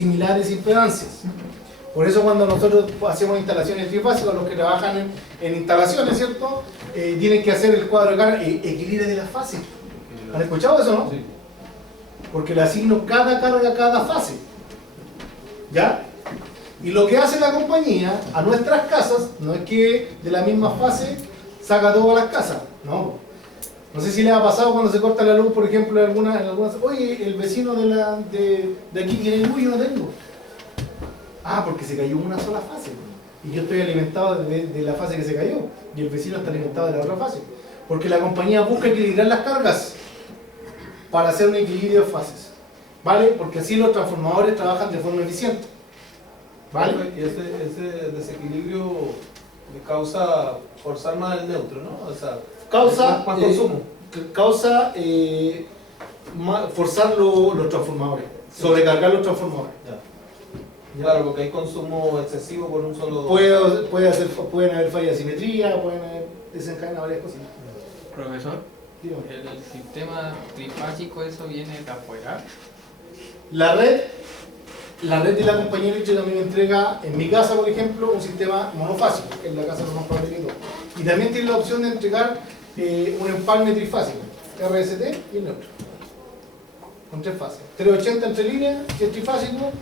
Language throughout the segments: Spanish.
similares impedancias. Por eso cuando nosotros hacemos instalaciones trifásicas, los que trabajan en instalaciones, ¿cierto? Tienen que hacer el cuadro de carga equilibrio de las fases. ¿Han escuchado eso, no? Sí. Porque le asigno cada carga a cada fase. ¿Ya? Y lo que hace la compañía a nuestras casas no es que de la misma fase saca todas las casas, no. No sé si les ha pasado cuando se corta la luz, por ejemplo, en algunas, oye, el vecino de aquí tiene luz y yo no tengo. Ah, porque se cayó una sola fase. Y yo estoy alimentado de la fase que se cayó. Y el vecino está alimentado de la otra fase. Porque la compañía busca equilibrar las cargas para hacer un equilibrio de fases. ¿Vale? Porque así los transformadores trabajan de forma eficiente. ¿Vale? Y ese desequilibrio le causa forzar más el neutro, ¿no? O sea, Causa, más consumo. causa forzar los transformadores, sobrecargar los transformadores. Ya. Claro, porque hay consumo excesivo por un solo... Pueden haber fallas de simetría, pueden haber desencadenado varias cosas. Profesor, Dígame. el sistema trifásico, ¿eso viene de afuera? La red de la compañía eléctrica también me entrega, en mi casa por ejemplo, un sistema monofásico, que es la casa de los más probable que todo. Y también tiene la opción de entregar un empalme trifásico, RST y el neutro. Con 3 fases. 380 entre líneas, si es trifásico,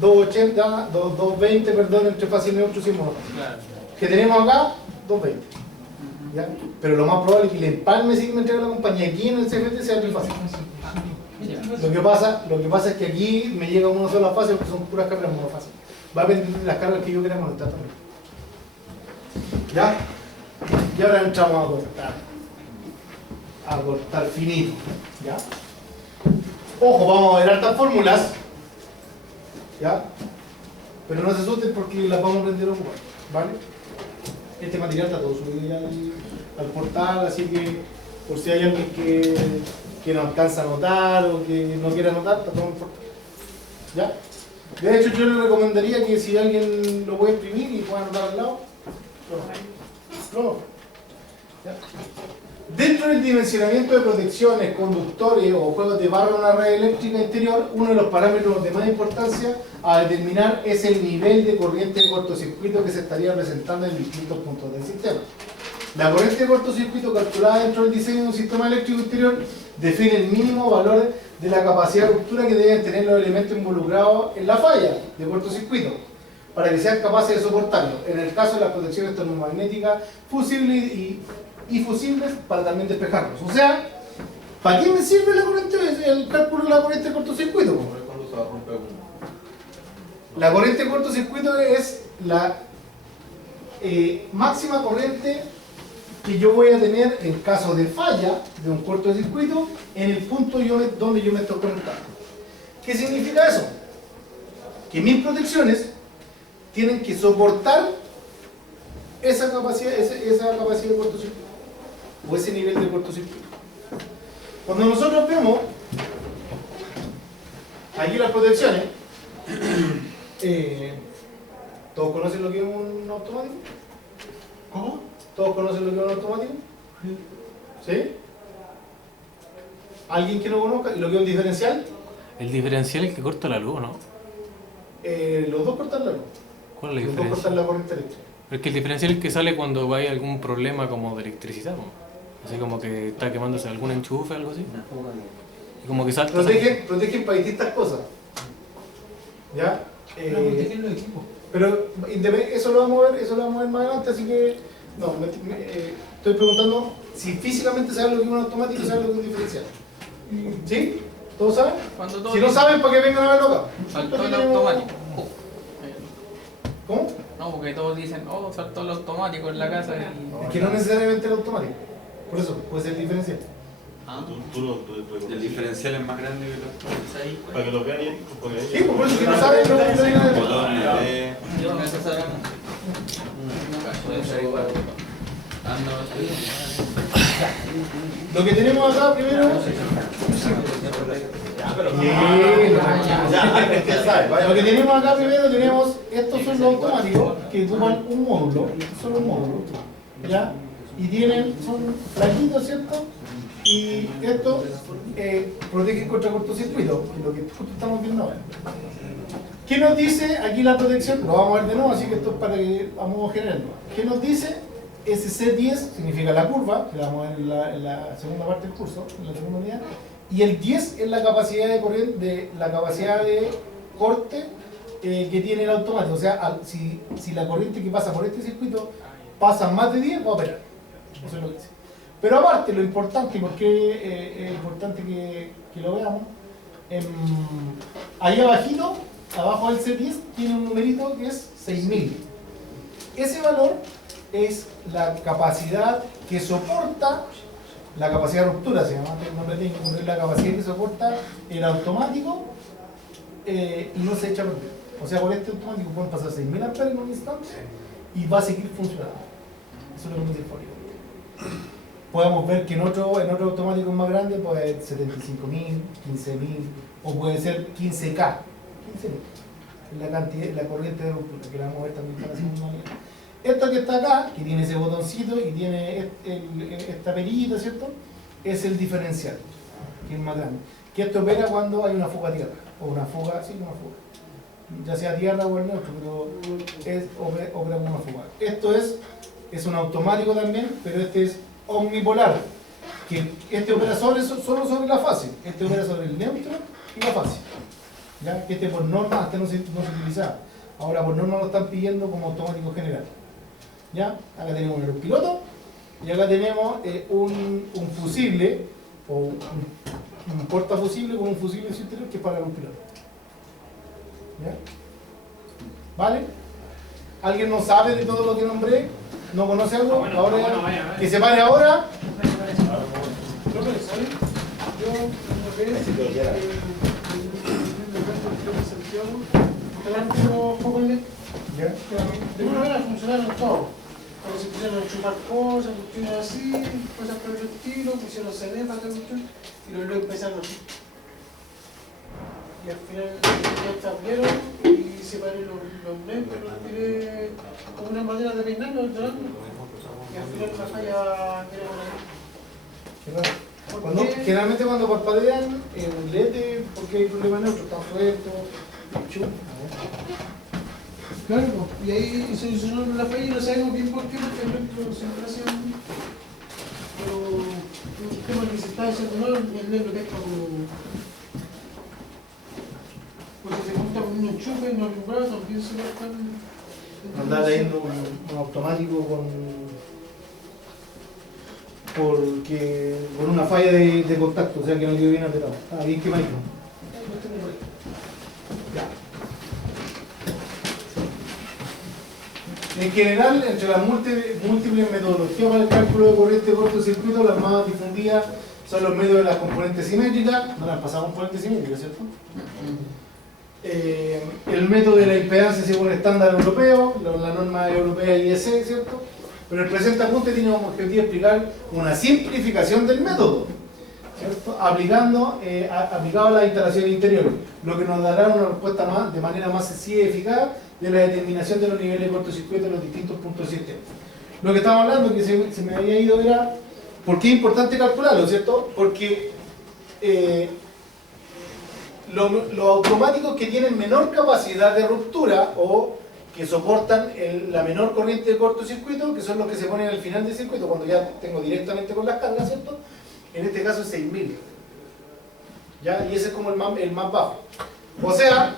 220, perdón, entre fase y neutro si es monofásico. Claro. Que tenemos acá, 220. ¿Ya? Pero lo más probable es que el empalme sí que me entrega la compañía aquí en el CFT sea trifásico. Lo que pasa es que aquí me llega una sola fase porque son puras cargas monofásicas. Va a depender de las cargas que yo quiera montar también. ¿Ya? Y ahora entramos a cortar. A cortar finito. ¿Ya? Ojo, vamos a ver hartas fórmulas. ¿Ya? Pero no se asusten porque las vamos a aprender a ocupar. ¿Vale? Este material está todo subido ya al portal, así que por si hay alguien que no alcanza a anotar o que no quiere anotar, está todo en el portal. ¿Ya? De hecho, yo le recomendaría que si alguien lo puede imprimir y puede anotar al lado, no. ¿Ya? Dentro del dimensionamiento de protecciones, conductores o juegos de barra en una red eléctrica interior, uno de los parámetros de más importancia a determinar es el nivel de corriente de cortocircuito que se estaría presentando en distintos puntos del sistema. La corriente de cortocircuito calculada dentro del diseño de un sistema eléctrico interior define el mínimo valor de la capacidad de ruptura que deben tener los elementos involucrados en la falla de cortocircuito para que sean capaces de soportarlo. En el caso de las protecciones termomagnéticas fusibles y fusibles para también despejarlos. O sea, ¿para qué me sirve el cálculo de la corriente de cortocircuito? Cuando se va a romper uno. La corriente de cortocircuito es la máxima corriente que yo voy a tener en caso de falla de un cortocircuito en el punto donde yo me estoy conectando. ¿Qué significa eso? Que mis protecciones tienen que soportar esa capacidad de cortocircuito o ese nivel de cortocircuito. Cuando nosotros vemos aquí las protecciones, ¿todos conocen lo que es un automático? ¿Cómo? ¿Todos conocen lo que es un automático? ¿Sí? ¿Alguien que no conozca? ¿Y lo que es un diferencial? El diferencial es el que corta la luz, ¿no? Los dos cortan la luz. ¿Cuál es la Los dos diferencia? cortan la corriente eléctrica. Es que el diferencial es el que sale cuando hay algún problema como de electricidad, ¿no? Así como que está quemándose algún enchufe o algo así. Y como que salta. Protegen para distintas cosas. ¿Ya? Protegen los equipos. Pero eso lo vamos a ver más adelante, así que no, estoy preguntando si físicamente saben lo que es un automático y saben lo que es un diferencial. ¿Sí? ¿Todos saben? Cuando todos Si no dicen, saben, ¿para qué vengan a verlo acá? saltó el automático. ¿Cómo? No, porque todos dicen, oh, saltó el automático en la casa. Es que no necesariamente el automático. Por eso, puede ser el diferencial. El diferencial es más grande que los Para que lo vean ahí, porque Sí, por eso, si no saben, no vienen a ver. botones de... No necesariamente. Puede ser igual. Lo que tenemos acá primero. Lo que tenemos acá primero tenemos, estos son los automáticos que ocupan un módulo, solo un módulo, ¿ya? Y son flaquitos, ¿cierto? Y esto protege contra cortocircuito, que es lo que justo estamos viendo ahora. ¿Qué nos dice aquí la protección? Lo vamos a ver de nuevo, así que esto es para que vamos a generar. ¿Qué nos dice? Ese C10 significa la curva, que la vamos a ver en la segunda parte del curso, en la segunda unidad. Y el 10 es la capacidad de corriente, la capacidad de corte que tiene el automático. O sea, si la corriente que pasa por este circuito pasa más de 10, va a operar. Eso es lo que dice. Pero aparte, lo importante, y por qué es importante que lo veamos, ahí abajito, abajo del C10, tiene un numerito que es 6000. Ese valor es la capacidad que soporta, la capacidad de ruptura se llama, no pretendo poner la capacidad que soporta el automático y no se echa a perder. O sea, por este automático pueden pasar 6000 amperes en un instante y va a seguir funcionando. Eso es lo que nos dice el folio. Podemos ver que en otro automático más grande puede ser 75.000, 15.000 o puede ser 15K. 15.000. La cantidad, la corriente de ruptura, que la vamos a ver también para la segunda unidad. Esto que está acá, que tiene ese botoncito y tiene esta perillita, ¿cierto? Es el diferencial, que es más grande. Que esto opera cuando hay una fuga a tierra, o una fuga, sí, una fuga. Ya sea tierra o el neutro, pero opera como una fuga. Esto es un automático también, pero este es omnipolar, que este opera solo sobre la fase, este opera sobre el neutro y la fase. ¿Ya? Que este por norma hasta no se utilizaba. Ahora por norma lo están pidiendo como automático general. ¿Ya? Acá tenemos un aeropiloto y acá tenemos un fusible o un portafusible con un fusible en su interior que es para el piloto. ¿Ya? ¿Vale? ¿Alguien no sabe de todo lo que nombré? ¿No conoce algo? Ahora, vaya. Que se pare ahora. De una manera funcionaron todos. Cuando se pusieron a enchufar cosas, cuestiones así, cosas por el estilo, pusieron CNF, y luego empezaron así. Y al final ya establecieron y separé los lentes, los tiré como una manera de peinarlos, ordenarlos. Y al final la falla quedó por ahí. Generalmente cuando parpadean en LED, porque hay problemas neutros, están sueltos, Claro, y ahí se solucionó la falla y no sabemos bien por qué, porque el electro siempre hacía un sistema que se está desordenado y el negro pesca como. Porque se junta con un enchufe en los alumbrados, también se va a estar. Andar ahí un automático con una falla de contacto, o sea que no quedó bien apretado. Ah, bien quemadito. Ya. En general, entre las múltiples metodologías para el cálculo de corriente de cortocircuito, las más difundidas son los métodos de las componentes simétricas. No las pasamos componentes simétricas, ¿cierto? El método de la impedancia según el estándar europeo, la norma europea IEC, ¿cierto? Pero el presente apunte tiene como objetivo explicar una simplificación del método, ¿cierto? Aplicado a las instalaciones interiores, lo que nos dará una respuesta de manera más sencilla y eficaz de la determinación de los niveles de cortocircuito en los distintos puntos del sistema. Lo que estaba hablando, que se me había ido, era por qué es importante calcularlo, ¿cierto? Porque los automáticos que tienen menor capacidad de ruptura o que soportan la menor corriente de cortocircuito, que son los que se ponen al final del circuito, cuando ya tengo directamente con las cargas, ¿cierto? En este caso es 6000. ¿Ya? Y ese es como el más bajo. O sea,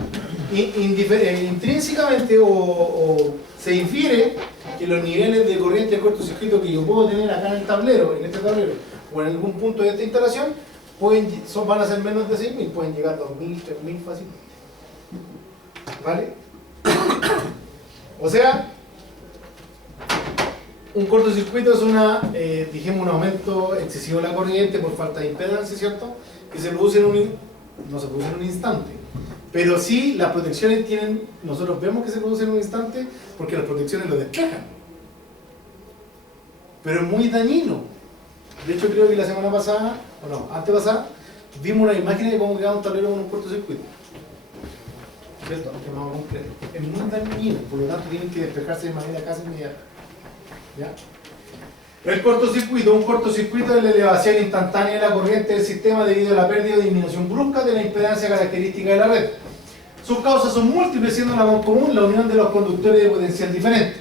intrínsecamente o se infiere que los niveles de corriente de cortocircuito que yo puedo tener acá en el tablero, en este tablero, o en algún punto de esta instalación, van a ser menos de 6000, pueden llegar a 2000, 3000 fácilmente. ¿Vale? O sea, un cortocircuito es dijimos, un aumento excesivo de la corriente por falta de impedancia, ¿cierto? Que se produce no se produce en un instante. Pero sí, las protecciones nosotros vemos que se producen en un instante porque las protecciones lo despejan. Pero es muy dañino. De hecho, creo que la semana pasada, o no, antepasada, vimos una imagen de cómo quedaba un tablero con un cortocircuito. ¿Cierto? Es muy dañino, por lo tanto tienen que despejarse de manera casi inmediata. ¿Ya? El cortocircuito, un cortocircuito es la elevación instantánea de la corriente del sistema debido a la pérdida o disminución brusca de la impedancia característica de la red. Sus causas son múltiples, siendo la más común la unión de los conductores de potencial diferente.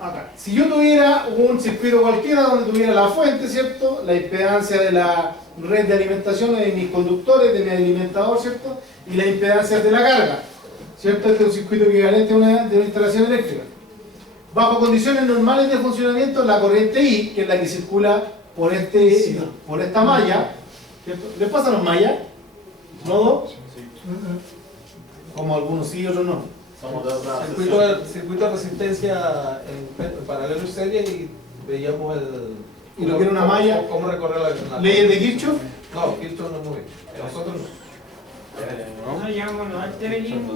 Acá. Si yo tuviera un circuito cualquiera donde tuviera la fuente, ¿cierto? La impedancia de la red de alimentación de mis conductores, de mi alimentador, ¿cierto? Y la impedancia de la carga, ¿cierto? Este es un circuito equivalente a una instalación eléctrica. Bajo condiciones normales de funcionamiento, la corriente I, que es la que circula por esta malla, ¿cierto? ¿Les pasan los mallas? ¿No? Como algunos sí y otros no. Circuito de resistencia en paralelo y serie y veíamos ¿Y lo que era una malla? ¿Cómo recorrer la ¿Leyes de Kirchhoff? No, Kirchhoff no muy bien. Nosotros no. No, llamémoslo al Tevelin.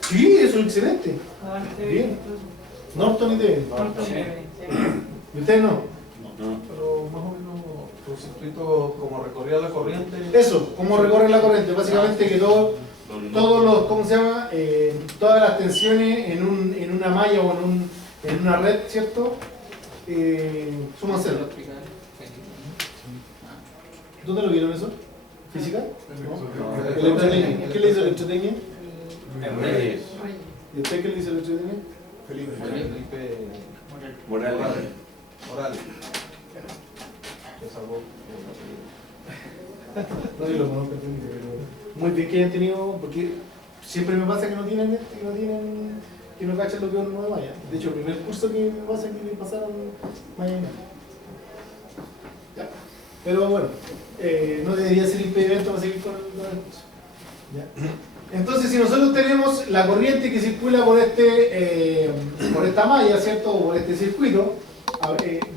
Sí, eso es excelente. Al Bien. Norton y Devil. Tevelin. ¿Y ustedes no? Pero más o menos un circuito como recorría la corriente. Eso, cómo recorre la corriente. Básicamente que todos los, ¿cómo se llama? Todas las tensiones en una malla o en una red, ¿cierto? Suman cero. ¿Dónde lo vieron eso? ¿Física? ¿No? Electrotecnia. ¿Qué le hizo electrotecnia? ¿Y usted qué le hizo electrotecnia? Felipe Morales. Morales. Se salvó. No, yo lo conozco, pero muy bien que hayan tenido, porque siempre me pasa que no tienen, que no cachan lo que uno no malla. De hecho, el primer curso que me pasa es que me pasaron malla y nada. Ya. Pero bueno, no debería ser impedimento para seguir con el curso. Ya. Entonces, si nosotros tenemos la corriente que circula por esta malla, ¿cierto? O por este circuito,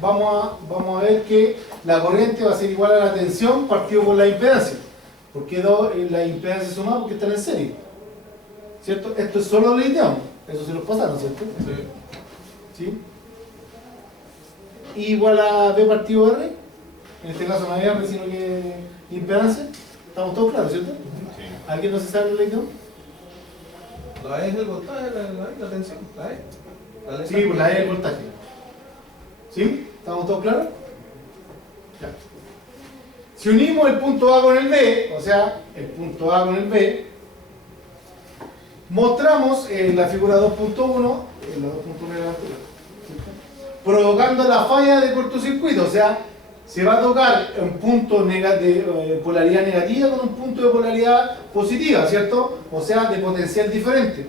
vamos a ver que la corriente va a ser igual a la tensión partido por la impedancia. ¿Por qué la impedancia sumada? Porque están en serie, ¿cierto? Esto es solo lo ideamos, eso se los pasaron, ¿cierto? Sí. ¿Sí? Igual a B partido R, en este caso no hay R sino que impedancia. ¿Estamos todos claros, cierto? Sí. ¿Alguien no se sabe lo ideamos? La E es el voltaje, la tensión. La E. Sí, pues la E es el voltaje. ¿Sí? ¿Estamos todos claros? Ya. Si unimos el punto A con el B, o sea, el punto A con el B, mostramos en la figura 2.1, provocando la falla de cortocircuito, o sea, se va a tocar un punto de polaridad negativa con un punto de polaridad positiva, ¿cierto? O sea, de potencial diferente,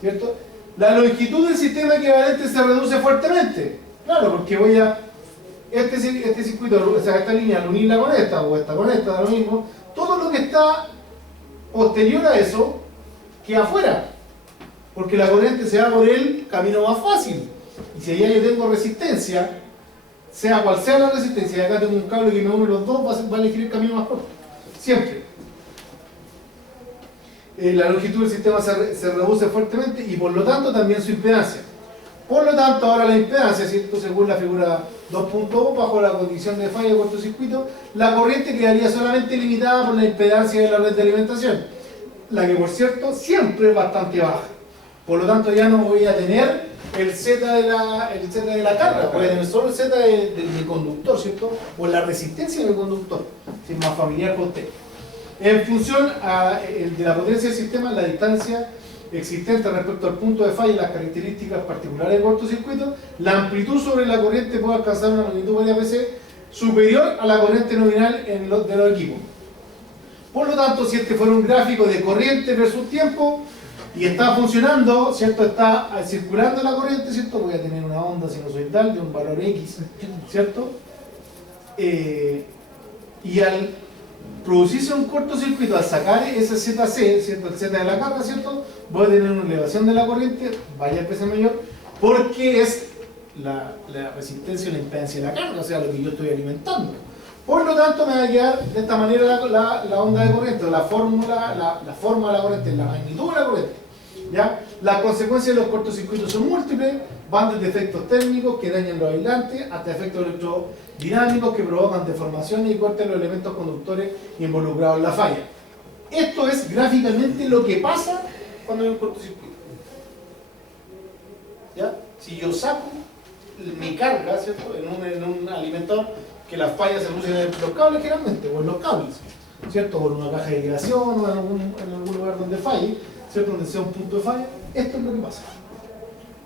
¿cierto? La longitud del sistema equivalente se reduce fuertemente, claro, porque voy a este circuito, o sea, esta línea, al unirla con esta, o esta con esta, da lo mismo, todo lo que está posterior a eso, queda afuera, porque la corriente se va por el camino más fácil, y si allá yo tengo resistencia, sea cual sea la resistencia, y acá tengo un cable que me une los dos, va a elegir el camino más corto, siempre. La longitud del sistema se reduce fuertemente y por lo tanto también su impedancia. Por lo tanto, ahora la impedancia, ¿cierto? Según la figura 2.1, bajo la condición de falla de cortocircuito, la corriente quedaría solamente limitada por la impedancia de la red de alimentación, la que por cierto siempre es bastante baja. Por lo tanto, ya no voy a tener el Z de la carga, voy a tener solo el Z de mi conductor, ¿cierto? O la resistencia de mi conductor, si es más familiar con usted. En función de la potencia del sistema, la distancia existente respecto al punto de falla y las características particulares del cortocircuito, la amplitud sobre la corriente puede alcanzar una magnitud varias veces superior a la corriente nominal de los equipos. Por lo tanto, si este fuera un gráfico de corriente versus tiempo y está funcionando, ¿cierto? Está circulando la corriente, ¿cierto? Voy a tener una onda sinusoidal de un valor X, ¿cierto? Y al producirse un cortocircuito, al sacar ese ZC, ¿cierto? El Z de la carga, ¿cierto? Voy a tener una elevación de la corriente, vaya a peso mayor, porque es la resistencia y la impedancia de la carga, o sea, lo que yo estoy alimentando. Por lo tanto, me va a quedar de esta manera la onda de corriente, la forma de la corriente, la magnitud de la corriente. ¿Ya? Las consecuencias de los cortocircuitos son múltiples, van desde efectos térmicos que dañan los aislantes hasta efectos electrodinámicos que provocan deformaciones y cortes de los elementos conductores involucrados en la falla. Esto es gráficamente lo que pasa cuando hay un cortocircuito. ¿Ya? Si yo saco mi carga, ¿cierto? en un alimentador, que las fallas se producen en los cables generalmente, o en los cables. ¿cierto? O en una caja de aireación o en algún lugar donde falle, ¿cierto? Donde sea un punto de falla, esto es lo que pasa.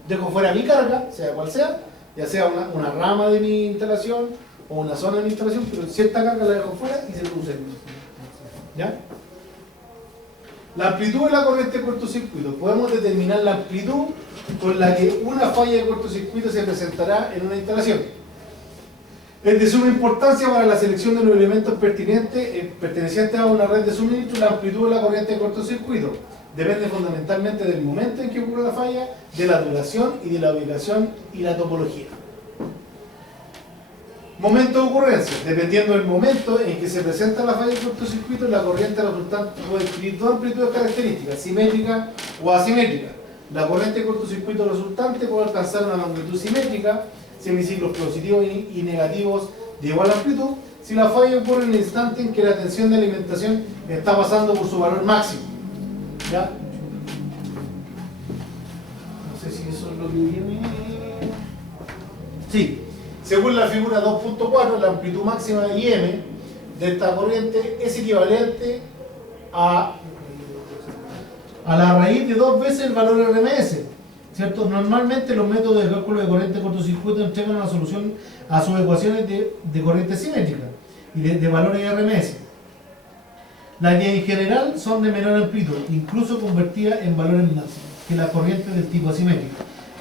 Dejo fuera mi carga, sea cual sea, ya sea una rama de mi instalación o una zona de mi instalación, pero cierta carga la dejo fuera y se produce el mismo. ¿Ya? La amplitud de la corriente de cortocircuito. Podemos determinar la amplitud con la que una falla de cortocircuito se presentará en una instalación. Es de suma importancia para la selección de los elementos pertenecientes a una red de suministro. La amplitud de la corriente de cortocircuito depende fundamentalmente del momento en que ocurre la falla, de la duración y de la ubicación y la topología. Momento de ocurrencia. Dependiendo del momento en que se presenta la falla de cortocircuito, la corriente resultante puede adquirir dos amplitudes características, simétrica o asimétrica. La corriente de cortocircuito resultante puede alcanzar una magnitud simétrica, semiciclos positivos y negativos de igual amplitud, si la falla ocurre en el instante en que la tensión de alimentación está pasando por su valor máximo. ¿Ya? No sé si eso es lo que viene. Sí. Según la figura 2.4, la amplitud máxima de IM de esta corriente es equivalente a la raíz de 2 veces el valor RMS, ¿cierto? Normalmente los métodos de cálculo de corriente de cortocircuito entregan una solución a sus ecuaciones de corriente simétrica y de valores RMS. Las que en general son de menor amplitud, incluso convertidas en valores máximos, que las corrientes del tipo asimétrico.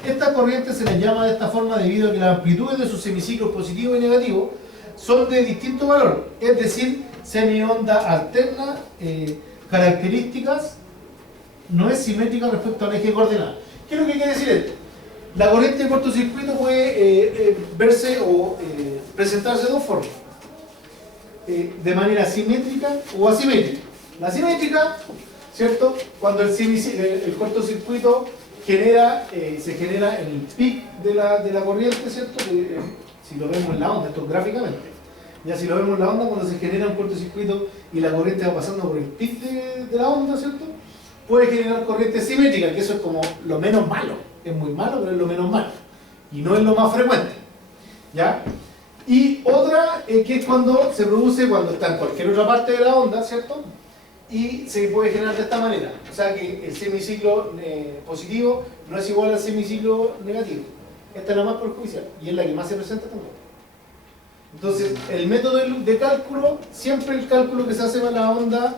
Esta corriente se les llama de esta forma debido a que las amplitudes de sus semiciclos positivos y negativos son de distinto valor, es decir, semionda alterna, características, no es simétrica respecto al eje de coordenadas. ¿Qué es lo que quiere decir esto? La corriente de cortocircuito puede verse o presentarse de dos formas, de manera simétrica o asimétrica. La simétrica, ¿cierto? Cuando el cortocircuito se genera en el pic de la corriente, ¿cierto? Si lo vemos en la onda, esto gráficamente. Ya si lo vemos en la onda, cuando se genera un cortocircuito y la corriente va pasando por el pic de la onda, ¿cierto? Puede generar corriente simétrica, que eso es como lo menos malo. Es muy malo, pero es lo menos malo. Y no es lo más frecuente. ¿Ya? Y otra que es cuando se produce, cuando está en cualquier otra parte de la onda, ¿cierto? Y se puede generar de esta manera. O sea que el semiciclo positivo no es igual al semiciclo negativo. Esta es la más perjudicial y es la que más se presenta también. Entonces, el método de cálculo, siempre el cálculo que se hace para la onda,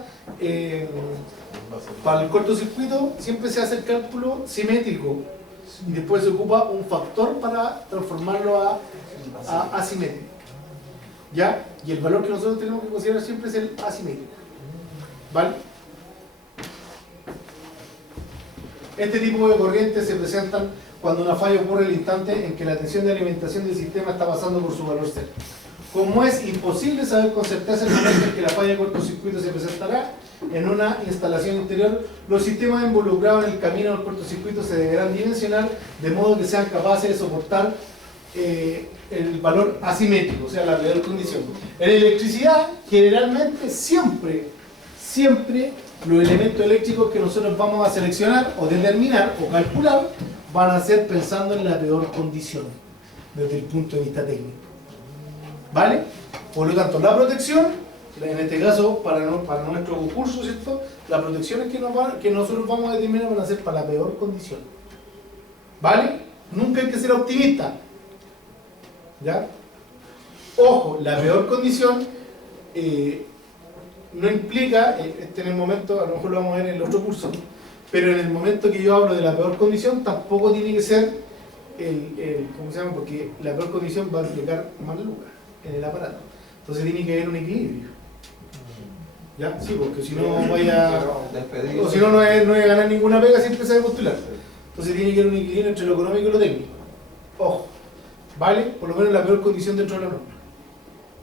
para el cortocircuito, siempre se hace el cálculo simétrico y después se ocupa un factor para transformarlo a asimétrico. ¿Ya? Y el valor que nosotros tenemos que considerar siempre es el asimétrico. ¿Vale? Este tipo de corrientes se presentan cuando una falla ocurre en el instante en que la tensión de alimentación del sistema está pasando por su valor cero. Como es imposible saber con certeza el momento en que la falla de cortocircuito se presentará en una instalación interior, los sistemas involucrados en el camino del cortocircuito se deberán dimensionar de modo que sean capaces de soportar el valor asimétrico, o sea, la peor condición. En electricidad, generalmente, siempre los elementos eléctricos que nosotros vamos a seleccionar o determinar o calcular van a ser pensando en la peor condición desde el punto de vista técnico. ¿Vale? Por lo tanto, la protección, en este caso para nuestro concurso, ¿cierto? Las protecciones que nosotros vamos a determinar van a ser para la peor condición. ¿Vale? Nunca hay que ser optimista. ¿Ya? Ojo, la peor condición no implica, en el momento, a lo mejor lo vamos a ver en el otro curso, pero en el momento que yo hablo de la peor condición, tampoco tiene que ser ¿cómo se llama? Porque la peor condición va a implicar más lucas en el aparato. Entonces tiene que haber un equilibrio. ¿Ya? Sí, porque si no vaya... O si no, no es ganar ninguna pega, siempre se debe postular. Entonces tiene que haber un equilibrio entre lo económico y lo técnico. Ojo. ¿Vale? Por lo menos la peor condición dentro de la norma.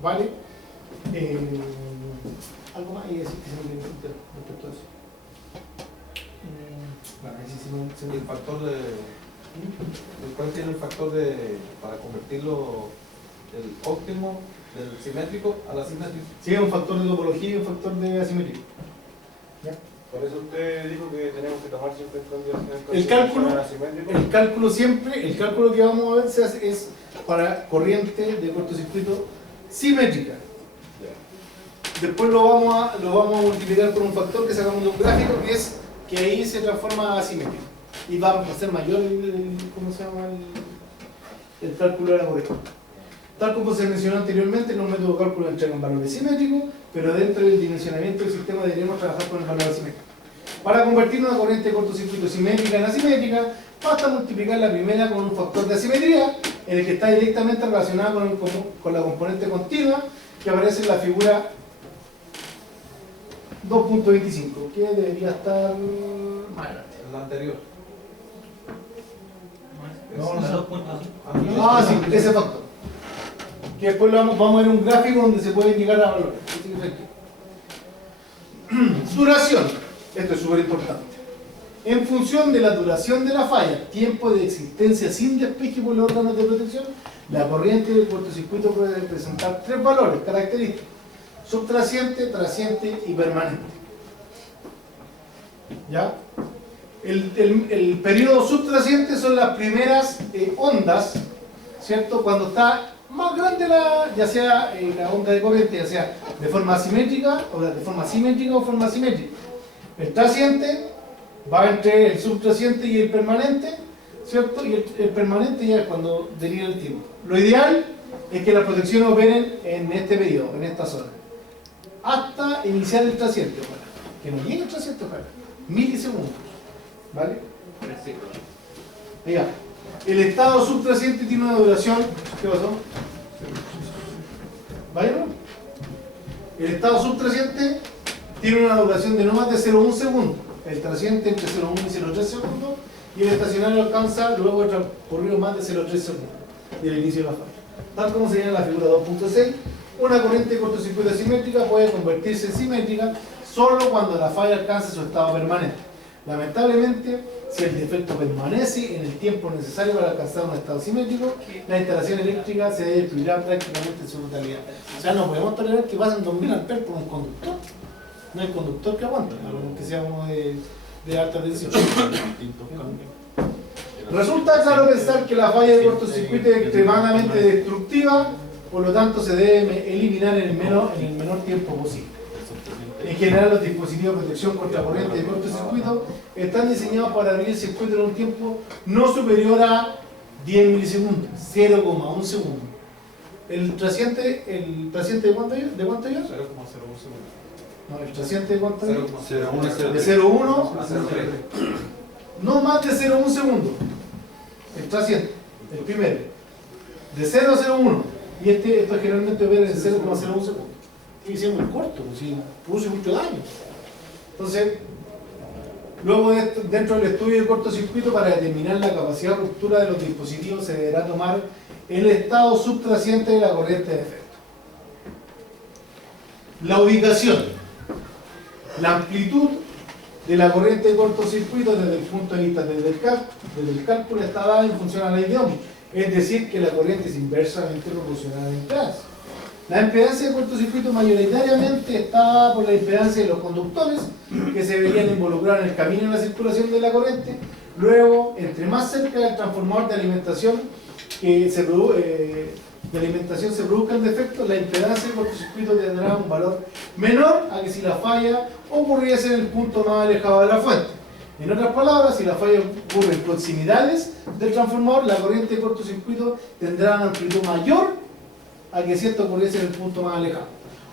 ¿Vale? ¿Algo más? Y decir que se me olvidó respecto a eso. Bueno, ahí sí se me... El factor de... ¿Cuál tiene el factor para convertirlo del óptimo, del simétrico a la asimétrico? Sí, es un factor de topología y un factor de asimétrico. ¿Ya? Por eso usted dijo que tenemos que tomar siempre el cálculo siempre, el cálculo que vamos a ver se hace, es para corriente de cortocircuito simétrica. después lo vamos a multiplicar por un factor que sacamos de un gráfico, que es que ahí se transforma asimétrico. Y va a ser mayor ¿cómo se llama? El cálculo de la correcta. Tal como se mencionó anteriormente, en un método de cálculo entregan valores simétricos, pero dentro del dimensionamiento del sistema deberíamos trabajar con el valor asimétrico. Para convertir una corriente de cortocircuito simétrica en asimétrica, basta multiplicar la primera con un factor de asimetría, en el que está directamente relacionado con la componente continua, que aparece en la figura 2.25, que debería estar más grande. La anterior. Ah, sí, ese factor. Que después vamos a ver un gráfico donde se pueden llegar a valores. Duración. Esto es súper importante. En función de la duración de la falla, tiempo de existencia sin despeje por los órganos de protección, la corriente del cortocircuito puede presentar tres valores característicos: subtrasciente, trasciente y permanente. ¿Ya? El periodo subtrasciente son las primeras ondas, ¿cierto? Cuando está más grande ya sea la onda de corriente, ya sea de forma simétrica o de forma simétrica o forma asimétrica. El trasciente va entre el subtrasciente y el permanente, ¿cierto? Y el permanente ya es cuando deriva el tiempo. Lo ideal es que las protecciones operen en este periodo, en esta zona, hasta iniciar el trasciente, ojalá. Que no llegue el trasciente, ojalá. Milisegundos, ¿vale? Diga, el estado subtrasciente tiene una duración, ¿qué pasó? ¿Vaya? El estado subtrasciente tiene una duración de no más de 0,1 segundo. El trasciente entre 0,1 y 0,3 segundos, y el estacionario alcanza luego de transcurrido más de 0,3 segundos del inicio de la falla. Tal como se llama en la figura 2.6, una corriente de cortocircuito asimétrica puede convertirse en simétrica solo cuando la falla alcanza su estado permanente. Lamentablemente, si el defecto permanece en el tiempo necesario para alcanzar un estado simétrico, la instalación eléctrica se destruirá prácticamente en su totalidad. O sea, no podemos tolerar que pasen 2000 amperes por un conductor. No hay conductor que aguante, a menos que sea uno de alta tensión. Resulta claro pensar que la falla de cortocircuito es extremadamente destructiva, por lo tanto se debe eliminar en el menor tiempo posible. En general, los dispositivos de protección contra corriente de cortocircuito están diseñados para abrir el circuito en un tiempo no superior a 10 milisegundos, 0,1 segundo. ¿El trasciente de cuánto lleva? 0,01 segundos. No, el trasciente de cuánto lleva? 0,1 De 0,1 a 0,3. No más de 0,1 segundo. El trasciente, el primero. De 0 a 0,1. Y esto generalmente opera en 0,01 segundo. Tiene que ser muy corto, si produce mucho daño. Entonces, luego dentro del estudio de cortocircuito, para determinar la capacidad de ruptura de los dispositivos, se deberá tomar el estado subtrasciente de la corriente de efecto. La ubicación, la amplitud de la corriente de cortocircuito desde el punto de vista desde el cálculo está dada en función a la ley de Ohm, es decir, que la corriente es inversamente proporcional a la impedancia. La impedancia de cortocircuito mayoritariamente está dada por la impedancia de los conductores que se verían involucrar en el camino de la circulación de la corriente. Luego, entre más cerca del transformador de alimentación se produzcan defectos, la impedancia de cortocircuito tendrá un valor menor a que si la falla ocurriese en el punto más alejado de la fuente. En otras palabras, si la falla ocurre en proximidades del transformador, la corriente de cortocircuito tendrá una amplitud mayor a que si esto ocurriese en el punto más alejado.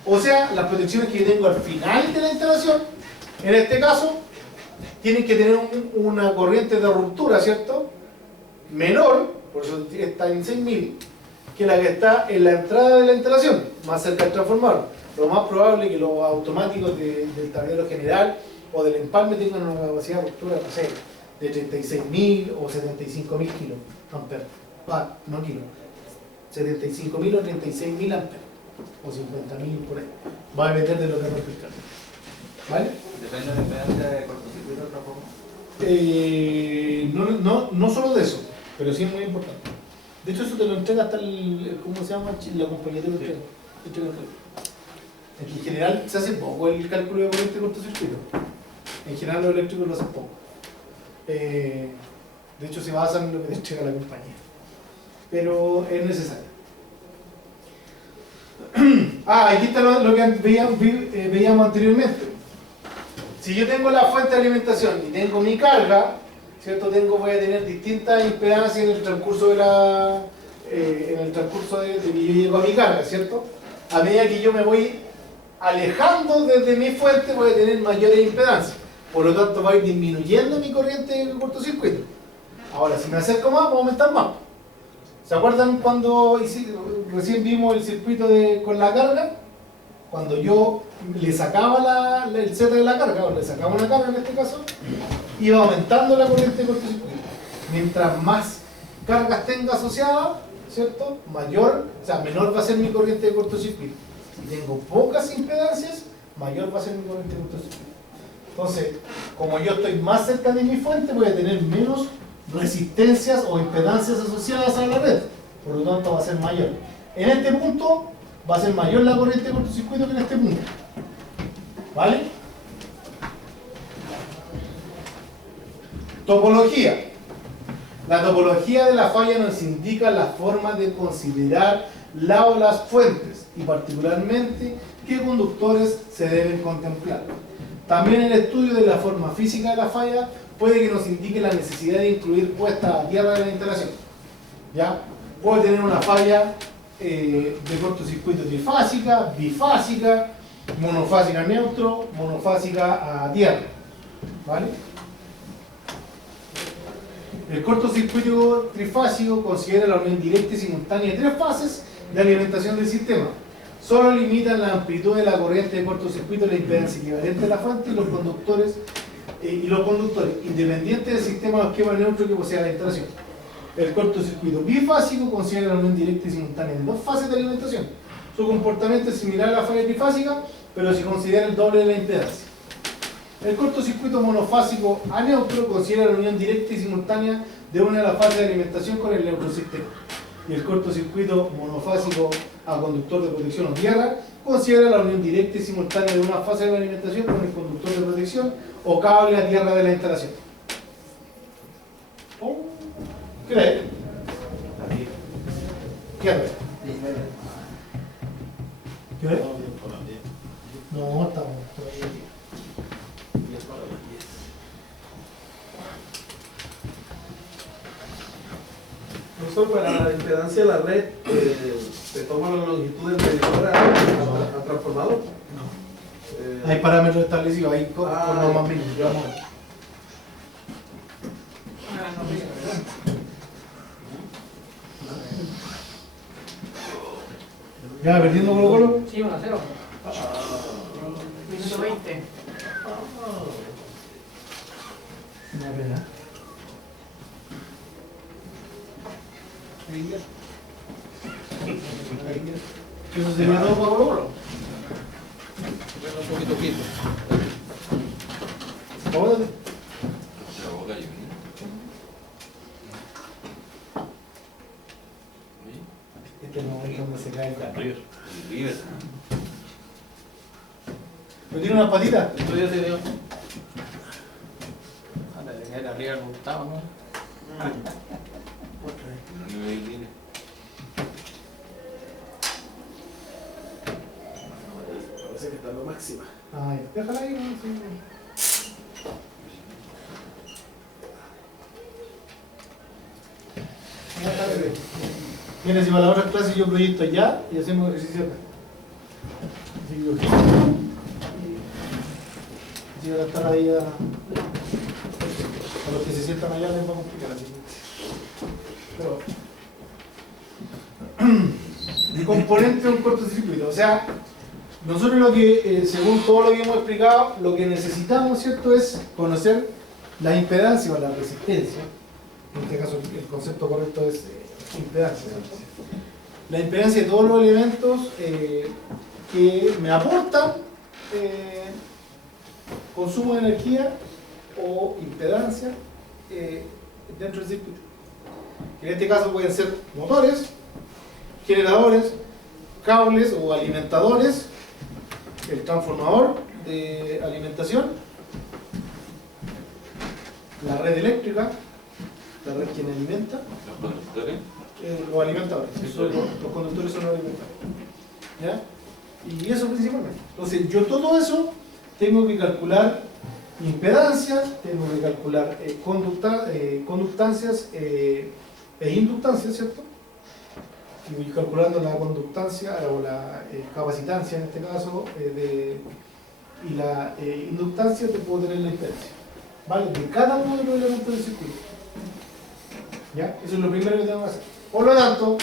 O sea, las protecciones que yo tengo al final de la instalación, en este caso, tienen que tener una corriente de ruptura, ¿cierto? Menor, por eso está en 6000, que la que está en la entrada de la instalación, más cerca del transformador. Lo más probable es que los automáticos del tablero general o del empalme tengan una capacidad de ruptura, no sé, de 36.000 o 75.000 kilos amperes. No kilos. 75.000 o 36.000 amperes. O 50.000 por ahí. Va a depender de lo que rompe el cable. ¿Vale? Depende de la impedancia de cortocircuito de otra forma. No solo de eso, pero sí es muy importante. De hecho, eso te lo entrega hasta ¿cómo se llama? La compañía te lo entrega. En general se hace poco el cálculo de corriente de cortocircuito. En general los eléctricos lo hacen poco. De hecho, se basan en lo que te entrega la compañía. Pero es necesario. Aquí está lo que veíamos anteriormente. Si yo tengo la fuente de alimentación y tengo mi carga, ¿cierto? Voy a tener distintas impedancias en el transcurso de que yo llego a mi carga, ¿cierto? A medida que yo me voy alejando desde mi fuente, voy a tener mayores impedancias. Por lo tanto, va a ir disminuyendo mi corriente de cortocircuito. Ahora, si me acerco más, va a aumentar más. ¿Se acuerdan cuando recién vimos el circuito con la carga? Cuando yo le sacaba el Z de la carga, o le sacaba una carga en este caso, iba aumentando la corriente de cortocircuito. Mientras más cargas tenga asociadas, ¿cierto? Menor va a ser mi corriente de cortocircuito. Si tengo pocas impedancias, mayor va a ser mi corriente de cortocircuito. Entonces, como yo estoy más cerca de mi fuente, voy a tener menos resistencias o impedancias asociadas a la red. Por lo tanto, va a ser mayor. En este punto, va a ser mayor la corriente de cortocircuito que en este punto. ¿Vale? Topología. La topología de la falla nos indica la forma de considerar la o las fuentes y particularmente qué conductores se deben contemplar. También el estudio de la forma física de la falla puede que nos indique la necesidad de incluir puesta a tierra de la instalación. ¿Ya? Puedo tener una falla de cortocircuito trifásica, bifásica, monofásica neutro, monofásica a tierra. ¿Vale? El cortocircuito trifásico considera la unión directa y simultánea de tres fases de alimentación del sistema. Solo limitan la amplitud de la corriente de cortocircuito, la impedancia equivalente de la fuente y los conductores, independientes del sistema o esquema neutro que posea la instalación. El cortocircuito bifásico considera la unión directa y simultánea de dos fases de alimentación. Su comportamiento es similar a la falla trifásica, pero se considera el doble de la impedancia. El cortocircuito monofásico a neutro considera la unión directa y simultánea de una de las fases de alimentación con el neurosistema. Y el cortocircuito monofásico a conductor de protección o tierra considera la unión directa y simultánea de una fase de la alimentación con el conductor de protección o cable a tierra de la instalación. ¿Qué es? ¿Qué es? ¿Qué es? No, estamos todavía aquí. Profesor, para la impedancia de la red, ¿se toma la longitud del medidor al transformador? No. Hay parámetros establecidos, hay normas mínimas. Vamos a ver. ¿Ya perdiendo Colo Colo? Sí, 1-0. Minuto 20. Una pena. ¿Eso sería todo para Colo Colo? Un poquito quito. Ahora. La boca y Este es el momento donde se cae el carro. el River. ¿No tiene unas patitas? Esto ya se dio. Anda, le cae arriba al Gustavo, ¿no? No me viene. Parece que está en lo máximo. Ah, ya. Déjala ahí, no, sí. Mira, si para la otra clase yo proyecto ya y hacemos ejercicio acá. Así que yo giro. Y van a estar ahí a los que se sientan allá les vamos a explicar así. Pero, el componente de un cortocircuito, o sea, nosotros lo que, según todo lo que hemos explicado, lo que necesitamos, ¿cierto?, es conocer la impedancia o la resistencia. En este caso el concepto correcto es impedancia, ¿cierto? La impedancia de todos los elementos que me aportan consumo de energía o impedancia dentro del circuito. En este caso pueden ser motores, generadores, cables o alimentadores, el transformador de alimentación, la red eléctrica, la red que me alimenta, Los conductores. los alimentadores, los conductores son los alimentadores. ¿Ya? Y eso principalmente. Entonces, yo todo eso tengo que calcular impedancias, tengo que calcular conductancias e inductancias, ¿cierto? Y voy calculando la conductancia o la capacitancia en este caso y la inductancia te puedo tener la impedancia, ¿vale? De cada uno de los elementos del circuito. ¿Ya? Eso es lo primero que tengo que hacer. Por lo tanto,